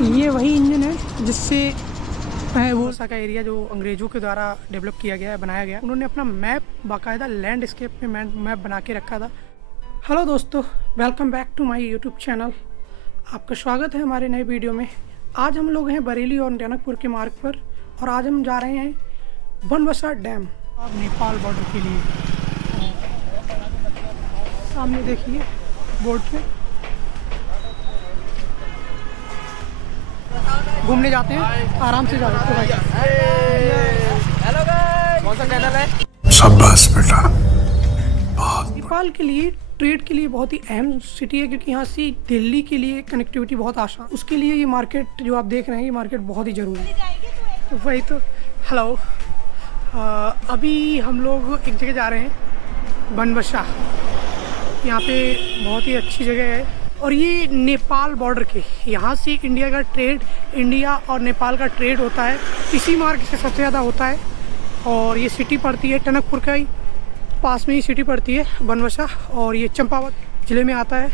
ये वही इंजन है जिससे वो सा का एरिया जो अंग्रेज़ों के द्वारा डेवलप किया गया है, बनाया गया। उन्होंने अपना मैप बाकायदा लैंडस्केप में मैप बना के रखा था। हेलो दोस्तों, welcome back to my YouTube channel. आपका स्वागत है हमारे नए वीडियो में। आज हम लोग हैं बरेली और टनकपुर के मार्ग पर, और आज हम जा रहे हैं बनबसा डैम और नेपाल बॉर्डर के लिए। सामने देखिए बोर्ड पे घूमने जाते हैं, आराम से जा सकते हैं। हेलो गाइस, कौन सा चैनल है? शाबाश बेटा। नेपाल के लिए ट्रेड के लिए बहुत ही अहम सिटी है, क्योंकि यहाँ से दिल्ली के लिए कनेक्टिविटी बहुत आसान। उसके लिए ये मार्केट जो आप देख रहे हैं, ये मार्केट बहुत ही ज़रूरी है। तो वही तो हेलो, अभी हम लोग एक जगह जा रहे हैं बनबसा। यहाँ पे बहुत ही अच्छी जगह है, और ये नेपाल बॉर्डर के यहाँ से इंडिया का ट्रेड, इंडिया और नेपाल का ट्रेड होता है, इसी मार्ग से सबसे ज़्यादा होता है। और ये सिटी पड़ती है टनकपुर का ही पास में ही सिटी पड़ती है बनबसा, और ये चंपावत ज़िले में आता है।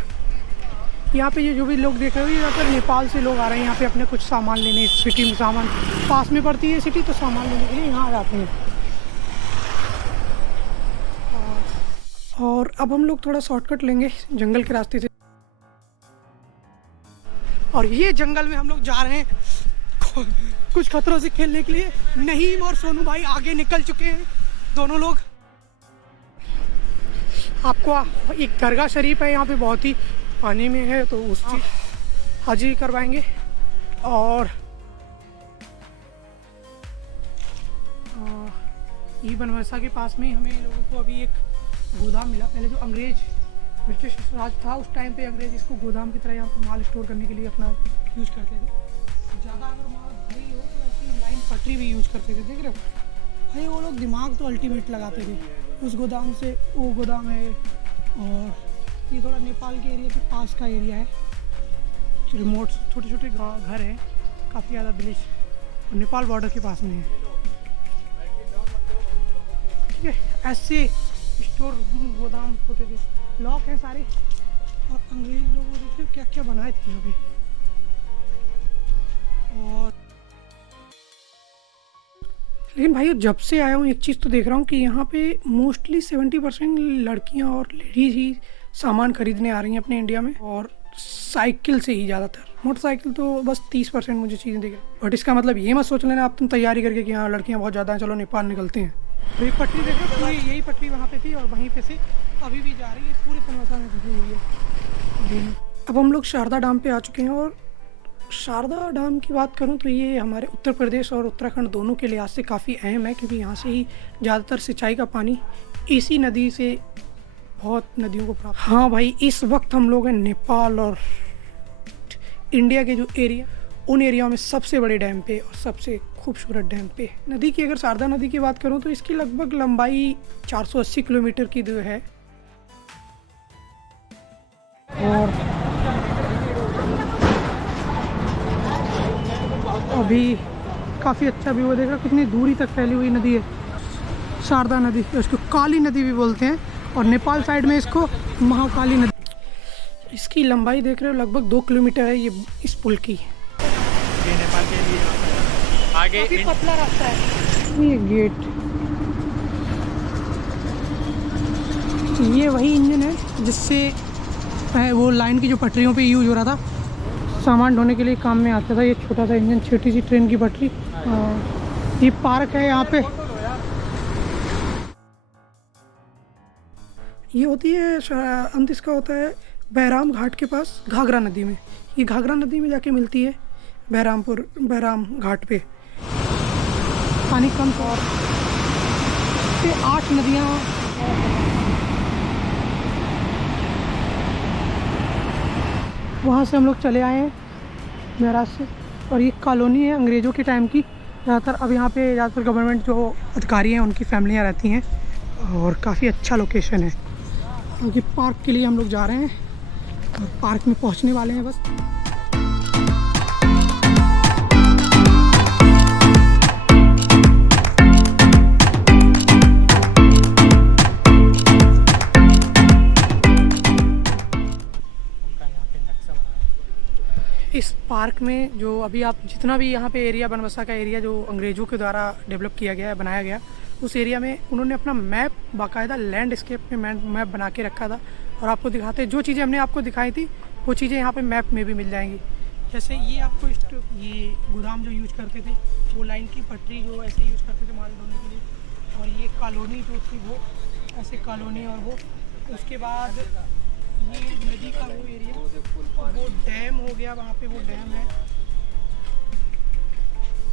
यहाँ पे ये जो भी लोग देख रहे हो, ये ज़्यादातर नेपाल से लोग आ रहे हैं यहाँ पे अपने कुछ सामान लेने। सिटी में सामान पास में पड़ती है सिटी, तो सामान लेने के लिए यहाँ आ जाते हैं। और अब हम लोग थोड़ा शॉर्टकट लेंगे जंगल के रास्ते से, और ये जंगल में हम लोग जा रहे हैं कुछ खतरों से खेलने के लिए। नहीम और सोनू भाई आगे निकल चुके हैं, दोनों लोग। आपको एक दरगाह शरीफ है यहाँ पे, बहुत ही पानी में है, तो उसकी हाजिरी करवाएंगे। और ये बनबसा के पास में हमें लोगों को अभी एक गोदाम मिला। पहले जो अंग्रेज ब्रिटिश राज था, उस टाइम पे अंग्रेज इसको गोदाम की तरह यहाँ पर माल स्टोर करने के लिए अपना यूज़ करते थे। ज़्यादा अगर माल भारी हो तो ऐसी लाइन पटरी भी यूज़ करते थे। देख रहे हो भाई, वो लोग दिमाग तो अल्टीमेट लगाते थे। उस गोदाम से वो गोदाम है, और ये थोड़ा नेपाल के एरिया के पास का एरिया है। रिमोट छोटे छोटे घर हैं, काफ़ी ज़्यादा विलेज, और नेपाल बॉर्डर के पास में है। ठीक है, ऐसे स्टोर गोदाम होते थे, लॉक हैं सारे। और अंग्रेज लोगों ने देखिए क्या क्या बनाए थे यहाँ पे। और लेकिन भाई जब से आया हूँ एक चीज़ तो देख रहा हूँ कि यहाँ पे मोस्टली 70% लड़कियाँ और लेडीज़ ही सामान खरीदने आ रही हैं अपने इंडिया में, और साइकिल से ही ज़्यादातर। मोटरसाइकिल तो बस 30% मुझे चीज़ें दिख रही। बट इसका मतलब ये मत सोच लेना आप तुम तैयारी करके कि हाँ लड़कियाँ बहुत ज़्यादा हैं, चलो नेपाल निकलते हैं। तो ये पटरी देखो, पूरी यही पटरी वहाँ पे थी, और वहीं पे से अभी भी जा रही है, पूरे बनबसा में घुसी हुई है। अब हम लोग शारदा डैम पे आ चुके हैं, और शारदा डैम की बात करूं तो ये हमारे उत्तर प्रदेश और उत्तराखंड दोनों के लिहाज से काफ़ी अहम है, क्योंकि यहाँ से ही ज़्यादातर सिंचाई का पानी इसी नदी से बहुत नदियों को प्राप्त। हाँ भाई, इस वक्त हम लोग हैं नेपाल और इंडिया के जो एरिया, उन एरिया में सबसे बड़े डैम पे और सबसे खूबसूरत डैम पे। नदी की अगर शारदा नदी की बात करूं तो इसकी लगभग लंबाई 480 किलोमीटर की जो है। और अभी काफ़ी अच्छा व्यू है, देखा कितनी दूरी तक फैली हुई नदी है शारदा नदी। इसको काली नदी भी बोलते हैं, और नेपाल साइड में इसको महाकाली नदी। इसकी लंबाई देख रहे हो लगभग 2 किलोमीटर है ये इस पुल की। ये नेपाल के लिए आगे काफी पतला रास्ता है। ये गेट, ये वही इंजन है जिससे वो लाइन की जो पटरियों पे यूज हो रहा था, सामान ढोने के लिए काम में आता था। ये छोटा सा इंजन, छोटी सी ट्रेन की पटरी। ये पार्क है यहाँ पे। ये होती है अंत इसका होता है बैराम घाट के पास, घाघरा नदी में। ये घाघरा नदी में जाके मिलती है बैराम घाट पे। पानी कम था, और 8 नदियाँ वहाँ से हम लोग चले आए हैं महाराज से। और ये कॉलोनी है अंग्रेज़ों के टाइम की ज़्यादातर। अब यहाँ पे ज़्यादातर गवर्नमेंट जो अधिकारी हैं उनकी फैमिलियाँ रहती हैं, और काफ़ी अच्छा लोकेशन है। क्योंकि पार्क के लिए हम लोग जा रहे हैं, और पार्क में पहुँचने वाले हैं बस। इस पार्क में जो अभी आप जितना भी यहाँ पे एरिया बनबसा का एरिया जो अंग्रेज़ों के द्वारा डेवलप किया गया है, बनाया गया, उस एरिया में उन्होंने अपना मैप बाकायदा लैंडस्केप में मैप बना के रखा था। और आपको दिखाते हैं जो चीज़ें हमने आपको दिखाई थी वो चीज़ें यहाँ पे मैप में भी मिल जाएंगी। जैसे ये आपको ये गोदाम जो यूज करते थे, वो लाइन की पटरी जो ऐसे यूज करते थे माल ढोने के लिए, और ये कॉलोनी जो थी वो ऐसे कॉलोनी, और वो उसके बाद ये नदी का वो एरिया, वो डैम हो गया, वहाँ पे वो डैम है,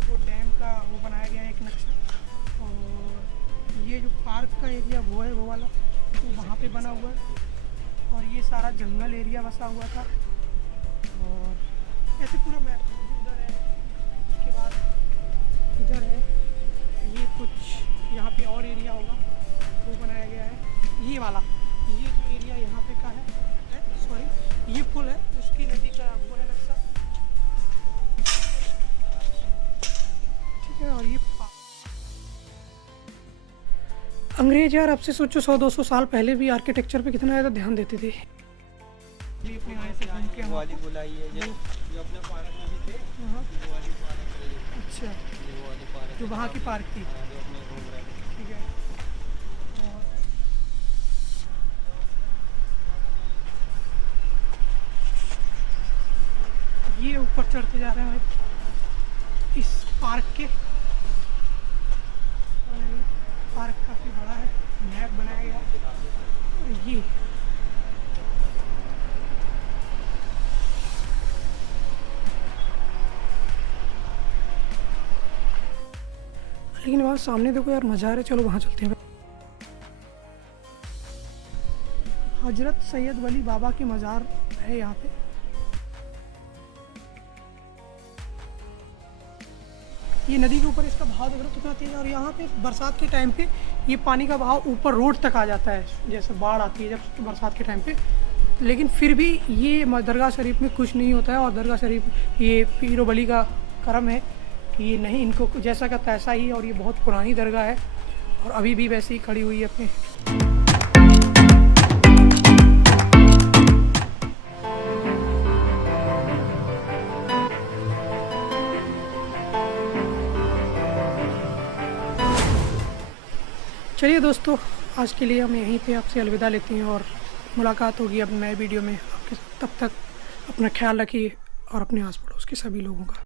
वो डैम का वो बनाया गया है एक नक्शा। और ये जो पार्क का एरिया वो है वो वाला, वो वहाँ पे बना हुआ है। और ये सारा जंगल एरिया बसा हुआ था। और ऐसे पूरा मैप उधर है, उसके बाद इधर है, ये कुछ यहाँ पे और एरिया होगा वो बनाया गया है। ये वाला ये जो एरिया यहाँ पे का है सॉरी ये पुल है, उसकी नदी का वो है नक्शा, ठीक है। और ये अंग्रेज यार, अब से सोचो 100-200 साल पहले भी आर्किटेक्चर पे कितना ज़्यादा ध्यान देते थे। ये अपने आए से घूम के वाली बुलाई है जो अपने पार्क में भी थे, वो वाली पार्क है ये। अच्छा, वो वाली पार्क जो वहाँ की पार्क थी, जो अपने घूम रहे थे। ठीक है। और ये ऊपर चढ़ते जा रहे हैं भाई इस पार्क के, और ये पार्क काफ़ी बड़ा है, मैप बनाया गया। और ये लेकिन वहाँ सामने देखो यार, मज़ा आ रहा है, चलो वहाँ चलते हैं। हजरत सैयद वली बाबा की मज़ार है यहाँ पे। ये नदी के ऊपर इसका बहाव देख रहे हो कितना तेज़ है। और यहाँ पे बरसात के टाइम पे ये पानी का बहाव ऊपर रोड तक आ जाता है, जैसे बाढ़ आती है जब बरसात के टाइम पे। लेकिन फिर भी ये दरगाह शरीफ में कुछ नहीं होता है। और दरगाह शरीफ ये पीरो बली का करम है कि ये नहीं, इनको जैसा का तैसा ही। और ये बहुत पुरानी दरगाह है और अभी भी वैसे ही खड़ी हुई है अपने। चलिए दोस्तों, आज के लिए हम यहीं पे आपसे अलविदा लेते हैं और मुलाकात होगी अब नए वीडियो में आपके। तब तक अपना ख्याल रखिए और अपने आस पड़ोस के सभी लोगों का।